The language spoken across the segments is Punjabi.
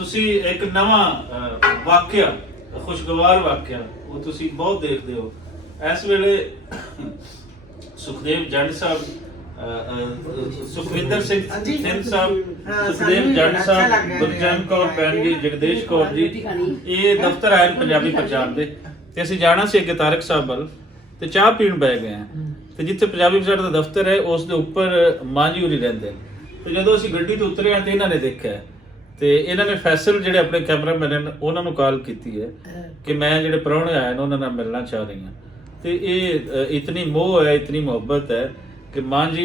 ਤੁਸੀਂ ਇੱਕ ਨਵਾਂ ਵਾਕਿਆ ਖੁਸ਼ਗਵਾਰ ਵਾਕਿਆ ਉਹ ਤੁਸੀਂ ਬਹੁਤ ਦੇਖਦੇ ਹੋ ਇਸ ਵੇਲੇ ਸੁਖਦੇਵ ਜੰਡ ਸਾਹਿਬ ਸੁਖਵਿੰਦਰ ਸਿੰਘ ਸਿੰਘ ਸਾਹਿਬ ਸੁਖਦੇਵ ਜੰਡ ਸਾਹਿਬ ਗੁਰਜਨ ਕੌਰ ਭੈਣ ਜੀ ਜਗਦੀਸ਼ ਕੌਰ ਜੀ ਇਹ ਦਫ਼ਤਰ ਆਏ ਪੰਜਾਬੀ ਪੰਜਾਬ ਦੇ ਤੇ ਅਸੀਂ ਜਾਣਾ ਸੀ ਅੱਗੇ ਤਾਰਕ ਸਾਹਿਬ ਵੱਲ ਤੇ ਚਾਹ ਪੀਣ ਬੈ ਗਏ ਆ ਤੇ ਜਿੱਥੇ ਪੰਜਾਬੀ ਪੰਜਾਬ ਦਾ ਦਫ਼ਤਰ ਹੈ ਉਸ ਦੇ ਉੱਪਰ ਮਾਂਜੀ ਹੋਰੀ ਰਹਿੰਦੇ ਤੇ ਜਦੋਂ ਅਸੀਂ ਗੱਡੀ ਤੋਂ ਉਤਰੇ ਆ ਤੇ ਇਹਨਾਂ ਨੇ ਦੇਖਿਆ ਤੇ ਇਹਨਾਂ ਨੇ ਫੈਸਲ ਜਿਹੜੇ ਆਪਣੇ ਕੈਮਰਾਮੈਨ ਨੇ ਉਹਨਾਂ ਨੂੰ ਕਾਲ ਕੀਤੀ ਹੈ ਕਿ ਮੈਂ ਜਿਹੜੇ ਪ੍ਰਾਹੁਣੇ ਆਏ ਨੇ ਉਹਨਾਂ ਨਾਲ ਮਿਲਣਾ ਚਾਹ ਰਹੀ ਹਾਂ ਤੇ ਇਹ ਇਤਨੀ ਮੋਹ ਹੈ ਇਤਨੀ ਮੁਹੱਬਤ ਹੈ ਕਿ ਮਾਂ ਜੀ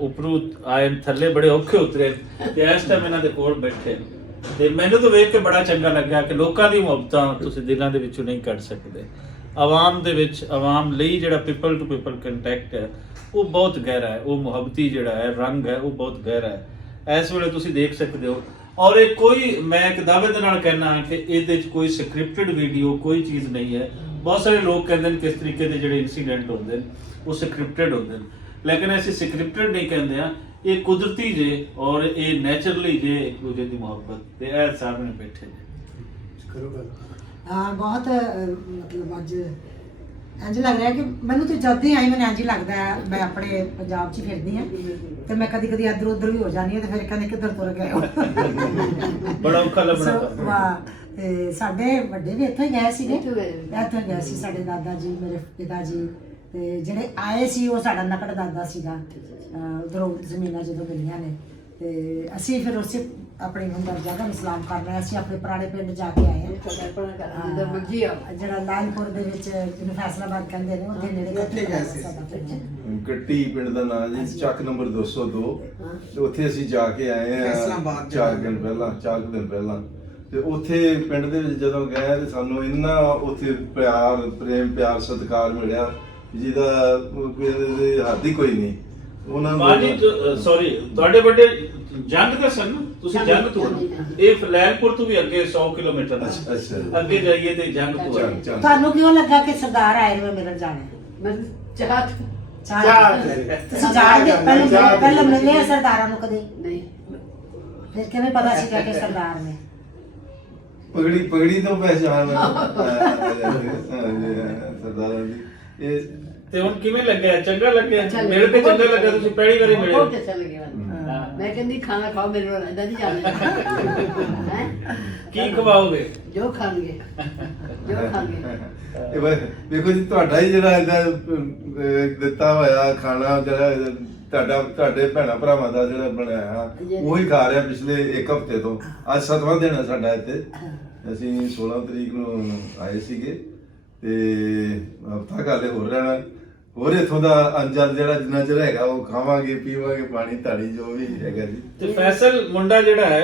ਉੱਪਰੋਂ ਆਏ ਥੱਲੇ ਬੜੇ ਔਖੇ ਉਤਰੇ ਤੇ ਇਸ ਟਾਈਮ ਇਹਨਾਂ ਦੇ ਕੋਲ ਬੈਠੇ ਤੇ ਮੈਨੂੰ ਤਾਂ ਵੇਖ ਕੇ ਬੜਾ ਚੰਗਾ ਲੱਗਾ ਕਿ ਲੋਕਾਂ ਦੀ ਮੁਹੱਬਤਾਂ ਤੁਸੀਂ ਦਿਲਾਂ ਦੇ ਵਿੱਚੋਂ ਨਹੀਂ ਕੱਢ ਸਕਦੇ। ਆਵਾਮ ਦੇ ਵਿੱਚ ਆਵਾਮ ਲਈ ਜਿਹੜਾ ਪੀਪਲ ਟੂ ਪੀਪਲ ਕੰਟੈਕਟ ਹੈ ਉਹ ਬਹੁਤ ਗਹਿਰਾ ਹੈ, ਉਹ ਮੁਹੱਬਤੀ ਜਿਹੜਾ ਹੈ ਰੰਗ ਹੈ ਉਹ ਬਹੁਤ ਗਹਿਰਾ ਹੈ। ਇਸ ਵੇਲੇ ਤੁਸੀਂ ਦੇਖ ਸਕਦੇ ਹੋ ਔਰ ਇਹ ਕੋਈ ਮੈਂ ਇੱਕ ਦਾਅਵੇ ਦੇ ਨਾਲ ਕਹਿਣਾ ਕਿ ਇਹਦੇ 'ਚ ਕੋਈ ਸਕ੍ਰਿਪਟਡ ਵੀਡੀਓ ਕੋਈ ਚੀਜ਼ ਨਹੀਂ ਹੈ। ਬਹੁਤ ਸਾਰੇ ਲੋਕ ਕਹਿੰਦੇ ਨੇ ਕਿਸ ਤਰੀਕੇ ਦੇ ਜਿਹੜੇ ਇਨਸੀਡੈਂਟ ਹੁੰਦੇ ਨੇ ਉਹ ਸਕ੍ਰਿਪਟਡ ਹੁੰਦੇ ਨੇ ਲੇਕਿਨ ਅਸੀਂ ਸਕ੍ਰਿਪਟਡ ਨਹੀਂ ਕਹਿੰਦੇ ਆ ਇਹ ਕੁਦਰਤੀ ਜੇ ਔਰ ਇਹ ਨੈਚੁਰਲੀ ਜੇ ਇੱਕ ਦੂਜੇ ਦੀ ਮੁਹੱਬਤ ਤੇ ਇਹ ਸਾਹਮਣੇ ਬੈਠੇ ਨੇ ਕਰੋ ਗੱਲ। ਬਹੁਤ ਮਤਲਬ ਅੱਜ ਇੰਝ ਲੱਗ ਰਿਹਾ ਕਿ ਮੈਨੂੰ ਤੇ ਜਦ ਹੀ ਆਈ ਮੈਨੂੰ ਇੰਝ ਲੱਗਦਾ ਮੈਂ ਆਪਣੇ ਪੰਜਾਬ 'ਚ ਫਿਰਦੀ ਹਾਂ ਤੇ ਮੈਂ ਕਦੀ ਕਦੀ ਇੱਧਰ ਉੱਧਰ ਵੀ ਹੋ ਜਾਂਦੀ ਹਾਂ ਤੇ ਫਿਰ ਕਹਿੰਦੇ ਕਿੱਧਰ ਤੁਰ ਗਏ ਹੋ ਬੜਾ ਔਖਾ ਲੱਗਦਾ ਵਾਹ। ਤੇ ਸਾਡੇ ਵੱਡੇ ਵੀ ਇੱਥੋਂ ਹੀ ਗਏ ਸੀਗੇ ਇੱਥੋਂ ਗਏ ਸੀ ਸਾਡੇ ਦਾਦਾ ਜੀ ਮੇਰੇ ਪਿਤਾ ਜੀ ਤੇ ਜਿਹੜੇ ਆਏ ਸੀ ਉਹ ਸਾਡਾ ਨਕੜ ਦਾਦਾ ਸੀਗਾ ਉਧਰੋਂ ਜ਼ਮੀਨਾਂ ਜਦੋਂ ਮਿਲੀਆਂ ਨੇ ਤੇ ਅਸੀਂ ਫਿਰ ਉਸੇ ਆਪਣੀ ਹੁੰਦਰ ਜਗ੍ਹਾ ਨੂੰ ਸਲਾਮ ਕਰਨਾ ਅਸੀਂ ਆਪਣੇ ਪੁਰਾਣੇ ਪਿੰਡ ਜਾ ਕੇ ਆਏ ਹਾਂ ਜਿਹੜਾ ਲਾਲਪੁਰ ਦੇ ਵਿੱਚ ਜਿਹਨੂੰ ਫੈਸਲਾਬਾਦ ਕਹਿੰਦੇ ਨੇ ਉੱਥੇ ਨੇੜੇ ਗੱਟੀ ਪਿੰਡ ਦਾ ਨਾਮ ਜੀ ਚੱਕ ਨੰਬਰ 202 ਤੇ ਉੱਥੇ ਅਸੀਂ ਜਾ ਕੇ ਆਏ ਆ 4 ਦਿਨ ਪਹਿਲਾਂ ਤੇ ਉੱਥੇ ਪਿੰਡ ਦੇ ਵਿੱਚ ਜਦੋਂ ਗਏ ਤੇ ਸਾਨੂੰ ਇੰਨਾ ਉੱਥੇ ਪ੍ਰੇਮ ਪਿਆਰ ਸਤਿਕਾਰ ਮਿਲਿਆ ਜਿਹਦਾ ਕੋਈ ਹੱਦ ਹੀ ਕੋਈ ਨਹੀਂ। ਉਹਨਾਂ ਨੂੰ ਸੌਰੀ ਤੁਹਾਡੇ ਵੱਡੇ ਜੰਗ ਦੇ ਸਨ ਤੁਸੀਂ ਜੰਗ ਤੋਂ ਇਹ ਲੈਲਪੁਰ ਤੋਂ ਵੀ ਅੱਗੇ 100 ਕਿਲੋਮੀਟਰ ਅੱਗੇ ਜਾਈਏ ਤੇ ਜੰਗ ਤੋਂ ਤੁਹਾਨੂੰ ਕਿਉਂ ਲੱਗਾ ਕਿ ਸਰਦਾਰ ਆਏ ਨੇ ਮਿਲਣ ਜਾਣਾ ਤੁਸੀਂ ਜਾਣਦੇ ਪਹਿਲਾਂ ਮਿਲੇ ਸਰਦਾਰਾਂ ਨੂੰ ਕਦੇ ਨਹੀਂ ਫਿਰ ਕਿਵੇਂ ਪਤਾ ਸੀਗਾ ਕਿ ਸਰਦਾਰ ਨੇ ਪਗੜੀ ਤੋਂ ਪਹਿਚਾਣ ਸਰਦਾਰਾਂ ਦੀ ਇਹ ਤੇ ਹੁਣ ਕਿਵੇਂ ਲੱਗਿਆ ਚੰਗਾ ਲੱਗਿਆ ਮਿਲ ਕੇ ਚੰਗਾ ਲੱਗਾ ਤੁਸੀਂ ਪਹਿਲੀ ਵਾਰੀ ਮਿਲੇ ਬਹੁਤ ਅੱਛਾ ਲੱਗਿਆ ਮੈਂ ਕਹਿੰਦੀ ਖਾਣਾ ਖਾਓ ਮੇਰੇ ਨਾਲ ਰਹਿੰਦਾ ਨਹੀਂ ਜਾਣਾ ਹੈ ਕੀ ਖਵਾਓਗੇ ਜੋ ਖਾਣਗੇ ਇਹ ਵੇਖੋ ਜੀ ਤੁਹਾਡਾ ਹੀ ਜਿਹੜਾ ਇਹਦਾ ਦਿੱਤਾ ਹੋਇਆ ਖਾਣਾ ਜਿਹੜਾ ਤੁਹਾਡੇ ਭੈਣਾਂ ਭਰਾਵਾਂ ਦਾ ਜਿਹੜਾ ਬਣਾਇਆ ਉਹੀ ਖਾ ਰਿਹਾ ਪਿਛਲੇ 1 ਹਫ਼ਤੇ ਤੋਂ ਅੱਜ 7ਵਾਂ ਦਿਨ ਹੈ ਸਾਡਾ ਇੱਥੇ ਅਸੀਂ 16 ਤਰੀਕ ਨੂੰ ਆਏ ਸੀਗੇ ਤੇ ਹਫ਼ਤਾ ਕਾਲੇ ਹੋਰ ਰਹਿਣਾ ਹੋਰ ਇਥੋਂ ਦਾ ਅੰਜਲ ਜਿਹੜਾ ਜਿੰਨਾ ਚਿਰ ਹੈਗਾ ਉਹ ਖਾਵਾਂਗੇ ਪੀਵਾਂਗੇ ਪਾਣੀ ਧਾੜੀ ਜੋ ਵੀ ਹੈਗਾ ਜੀ। ਤੇ ਫੈਸਲ ਮੁੰਡਾ ਜਿਹੜਾ ਹੈ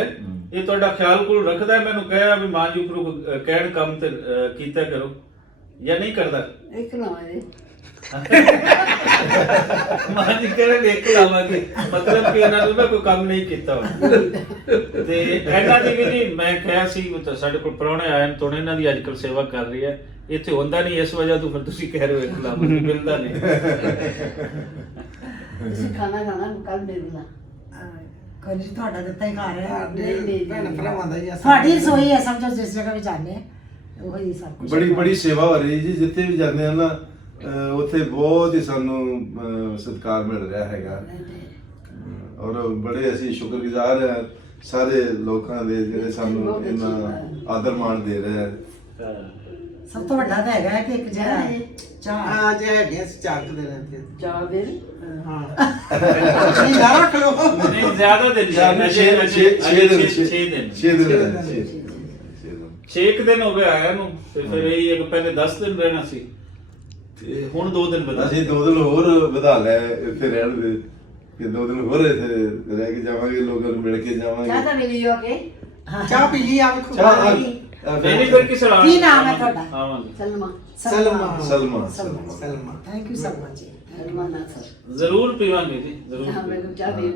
ਇਹ ਤੁਹਾਡਾ ਖਿਆਲ ਕੋਲ ਰੱਖਦਾ ਮੈਨੂੰ ਕਹਿਆ ਵੀ ਮਾਂ ਜੀ ਉੱਪਰੋਂ ਕਹਿਣ ਕੰਮ ਤੇ ਕੀਤਾ ਕਰੋ ਜਾਂ ਨਹੀਂ ਕਰਦਾ ਇੱਕ ਲਾਵਾਂਗੇ ਮਾਂ ਜੀ ਕਹਿੰਦੇ ਇੱਕ ਲਾਵਾਂਗੇ ਮਤਲਬ ਕਿ ਇਹਨਾਂ ਨੂੰ ਕੋਈ ਕੰਮ ਨਹੀਂ ਕੀਤਾ ਤੇ ਇਹਨਾਂ ਦੀ ਵੀ ਜੀ ਮੈਂ ਕਿਹਾ ਸੀ ਸਾਡੇ ਕੋਲ ਪ੍ਰਾਹੁਣੇ ਆਏ ਨੇ ਤੋਂ ਇਹਨਾਂ ਦੀ ਅੱਜਕੱਲ ਸੇਵਾ ਕਰ ਰਹੀ ਹੈ ਇੱਥੇ ਹੁੰਦਾ ਨਹੀਂ ਇਸ ਵਜ੍ਹਾ ਤੋਂ ਫਿਰ ਤੁਸੀਂ ਕਹਿ ਰਹੇ ਹੋ ਇੱਕ ਲਾਵਾਂਗੇ ਮਿਲਦਾ ਨਹੀਂ ਤੁਸੀਂ ਖਾਣਾ ਕੱਲ ਦੇ ਦੇਣਾ ਕੋਈ ਨਹੀਂ ਤੁਹਾਡਾ ਦਿੱਤਾ ਹੀ ਖਾ ਰਿਹਾ ਭੈਣ ਭਰਾਵਾਂ ਦਾ ਹੀ ਆ ਤੁਹਾਡੀ ਰਸੋਈ ਹੈ ਸਮਝੋ ਜਿਸ ਜਗ੍ਹਾ ਵੀ ਜਾਂਦੇ ਆ ਉਹੀ ਸਭ ਕੁਝ ਬੜੀ ਸੇਵਾ ਹੋ ਰਹੀ ਜੀ ਜਿੱਥੇ ਵੀ ਜਾਂਦੇ ਆ ਨਾ ਉੱਥੇ ਬਹੁਤ ਹੀ ਸਾਨੂੰ ਸਤਿਕਾਰ ਮਿਲ ਰਿਹਾ ਹੈਗਾ ਔਰ ਬੜੇ ਅਸੀਂ ਸ਼ੁਕਰਗੁਜ਼ਾਰ ਹਾਂ ਸਾਰੇ ਲੋਕਾਂ ਦੇ ਜਿਹੜੇ ਸਾਨੂੰ ਇੰਨਾ ਆਦਰ ਮਾਣ ਦੇ ਰਹੇ ਆ। ਸਭ ਤੋਂ ਵੱਡਾ ਤਾਂ ਹੈਗਾ ਕਿ ਇੱਕ ਜਿਹੜਾ ਚਾਹ ਜੇ ਹੈਗੇ ਚਾਰ ਦੇ ਰਹਿੰਦੇ ਚਾਹ ਦੇ ਹਾਂ ਨਹੀਂ ਨਾ ਰੱਖ ਲੋ ਨਹੀਂ ਜ਼ਿਆਦਾ ਦਿਨ 6 ਦਿਨ ਹੋ ਗਏ ਆਇਆ ਨੂੰ ਤੇ ਫਿਰ ਇਹ ਇੱਕ ਪਹਿਲੇ 10 ਦਿਨ ਰਹਿਣਾ ਸੀ ਤੇ ਹੁਣ 2 ਦਿਨ ਵਧਾ ਅਸੀਂ 2 ਦਿਨ ਹੋਰ ਵਧਾ ਲਿਆ ਇੱਥੇ ਰਹਿਣ ਦੇ ਕਿ 2 ਦਿਨ ਹੋਰ ਇੱਥੇ ਰਹਿ ਕੇ ਜਾਵਾਂਗੇ ਲੋਕਾਂ ਨੂੰ ਮਿਲ ਕੇ ਜਾਵਾਂਗੇ। ਚਾਹ ਤਾਂ ਮਿਲੀ ਹੋ ਕੇ ਚਾਹ ਪੀ ਲਈ ਆ ਵੇਖੋ ਨਹੀਂ ਫਿਰ ਕਿਸੇ ਨਾਲ ਕੀ ਨਾਮ ਹੈ ਤੁਹਾਡਾ ਆਵਾਂਗੇ Salma thank you so much Salma ਨਾ ਸਰ ਜ਼ਰੂਰ ਪੀਵਾਂਗੇ ਜੀ ਜ਼ਰੂਰ ਹਾਂ ਮੈਂ ਚਾਹ ਪੀਉਂ